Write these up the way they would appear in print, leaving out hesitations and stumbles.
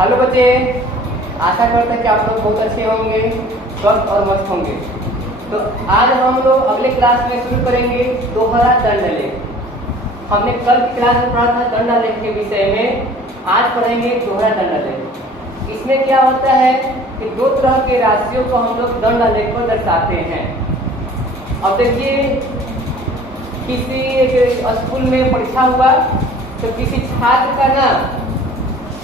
Hello बच्चे, आशा करते हैं कि आप लोग बहुत अच्छे होंगे, स्वस्थ और मस्त होंगे। तो आज हम लोग अगले क्लास में शुरू करेंगे दोहरा दंड लेख। हमने कल की क्लास में पढ़ा था दंड आलेख के विषय में, आज पढ़ेंगे दोहरा दंड आलेख। इसमें क्या होता है कि दो तरह के राशियों को हम लोग दंड आलेख पर दर्शाते हैं। अब देखिए, किसी स्कूल में परीक्षा हुआ तो किसी छात्र का नाम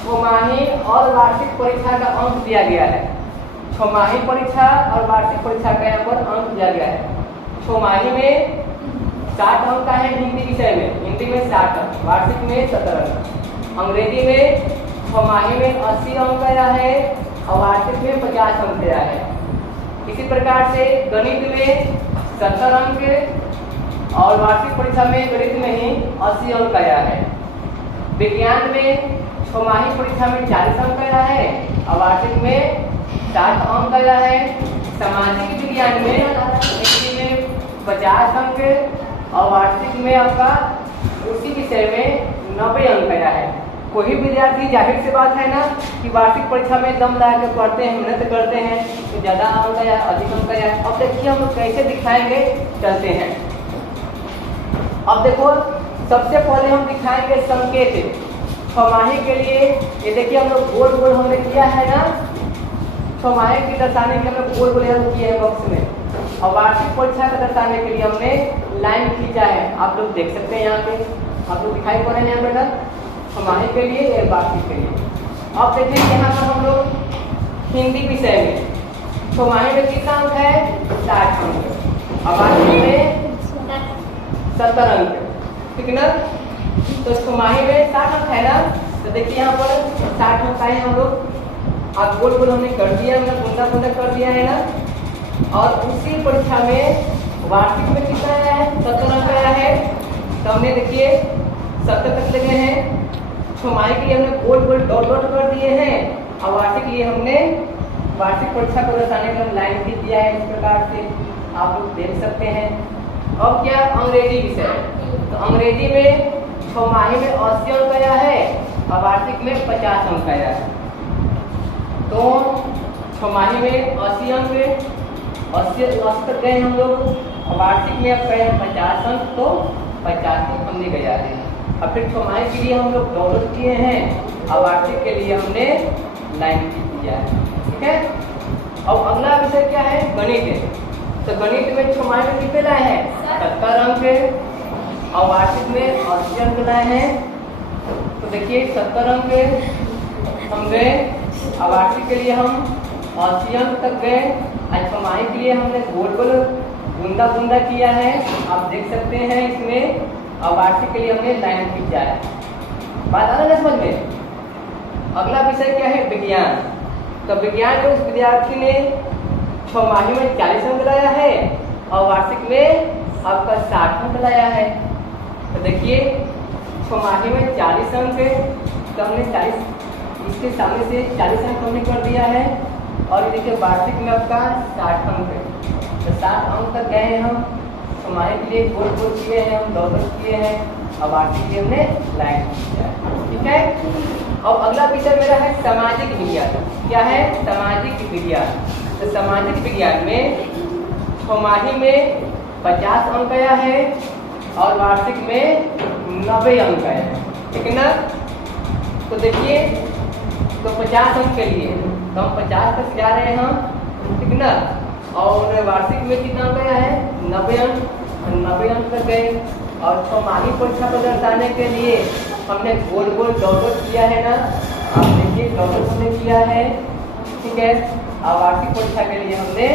छमाही और वार्षिक परीक्षा का अंक दिया गया है। छमाही परीक्षा और वार्षिक परीक्षा का यहाँ पर अंक दिया गया है। छमाही में 60 अंक का है हिंदी विषय में, हिंदी में 60 अंक, वार्षिक में 70 अंक। अंग्रेजी में छमाही में 80 अंक आया है और वार्षिक में 50 अंक आया है। इसी प्रकार से गणित में 70 अंक और वार्षिक परीक्षा में गणित में ही 80 अंक आया है। विज्ञान में छमाही परीक्षा में 40 अंक आया है और वार्षिक में 60 अंक आया है। सामाजिक विज्ञान में हिंदी में 50 अंक और वार्षिक में आपका उसी विषय में 90 अंक आया है। कोई विद्यार्थी, जाहिर सी बात है ना कि वार्षिक परीक्षा में दम लगा के पढ़ते हैं, मेहनत करते हैं तो ज़्यादा अंक आया, अधिक अंक आया। अब देखिए हम लोग कैसे दिखाएंगे, चलते हैं। अब देखो, सबसे पहले हम दिखाएंगे संकेत। छमाही के लिए ये देखिए हम लोग गोल गोल हमने किया है ना, छमाही की दर्शाने के लिए हमने गोल गोल किया है बॉक्स में, और वार्षिक परीक्षा का दर्शाने के लिए हमने लाइन खींचा है। आप लोग देख सकते हैं यहाँ पे, आप लोग दिखाई पड़ रहे हैं यहाँ पे ना, छमाही के लिए या वार्षिक के लिए। अब देखिए यहाँ पर हम लोग हिंदी विषय में छमाही में कितना अंक है, 60 अंक और वार्षिक में 70 अंक, ठीक ना। तो छमाही में 60 अंक है ना, तो देखिए यहाँ पर 60 अंक आए हम लोग। आप गोल गोल हमने कर दिया, हमने बुंदा बुंदा कर दिया है ना। और उसी परीक्षा में वार्षिक में कितना आया है, 70 अंक आया है। तो हमने देखिए 70 तक लगे हैं। छमाही के लिए हमने गोल गोल डॉट डॉट कर दिए हैं और वार्षिक के लिए हमने वार्षिक परीक्षा को दर्शाने के लिए लाइन खींच दिया है। इस प्रकार से आप लोग देख सकते हैं। अब क्या, अंग्रेजी विषय। तो अंग्रेजी में छमाही में 80 अंक आया है और वार्षिक में 50 अंक आया है। तो छमाही में 80 अंक, 80 तक गए हम लोग और वार्षिक में अब गए 50 अंक, तो 50 तक हमने गया है। अब फिर छमाही के लिए हम लोग डॉट किए हैं और वार्षिक के लिए हमने लाइन खींच दिया है, ठीक है। अब अगला विषय क्या है, गणित। तो गणित में छमाही में कितने लाए हैं, 70 अंक और वार्षिक में 80 अंक लाए हैं। तो देखिए 70 अंक हम गए और वार्षिक के लिए हम 80 अंक तक गए। और छमाही के लिए हमने गोल गोल बूंदा बूंदा किया है, आप देख सकते हैं इसमें। और वार्षिक के लिए हमने लाइन खींचा है। बात आ रहा है समझ में। अगला विषय क्या है, विज्ञान। तो विज्ञान में उस विद्यार्थी ने छमाही में 40 अंक लाया है और वार्षिक में आपका 60 अंक लाया है। तो देखिए छमाही में 40 अंक, तो हमने 40 इसके सामने से 40 अंक हमने कर दिया है। और ये देखिए वार्षिक में आपका 60 अंक है। तो 60 अंक तक गए हैं हम। छमाही के लिए गोल गोल किए हैं, हम डॉट किए हैं और वार्षिक के लिए हमने लाइन किया है, ठीक है। और अगला विषय मेरा है सामाजिक विज्ञान। क्या है, सामाजिक विज्ञान। तो सामाजिक विज्ञान में छमाही में 50 अंक आया है और वार्षिक में 90 अंक आया है, ठीक है ना। तो देखिए, तो 50 अंक के लिए तो हम 50 तक जा रहे हैं हम, ठीक ना। और वार्षिक में कितना अंक आया है, 90 अंक, 90 अंक तक गए। और छमाही परीक्षा को दर्शाने के लिए हमने गोल गोल डॉट किया है ना, आप देखिए डॉट हमने किया है, ठीक है। और वार्षिक परीक्षा के लिए हमने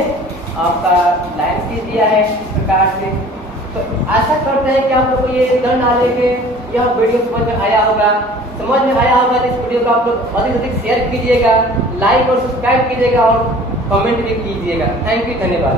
आपका लाइन खींच दिया है इस प्रकार से। तो आशा करते हैं कि आप लोग को ये दंड आलेख यह वीडियो समझ में आया होगा। समझ में आया होगा तो इस वीडियो को आप लोग अधिक से अधिक शेयर कीजिएगा, लाइक और सब्सक्राइब कीजिएगा और कमेंट भी कीजिएगा। थैंक यू, धन्यवाद।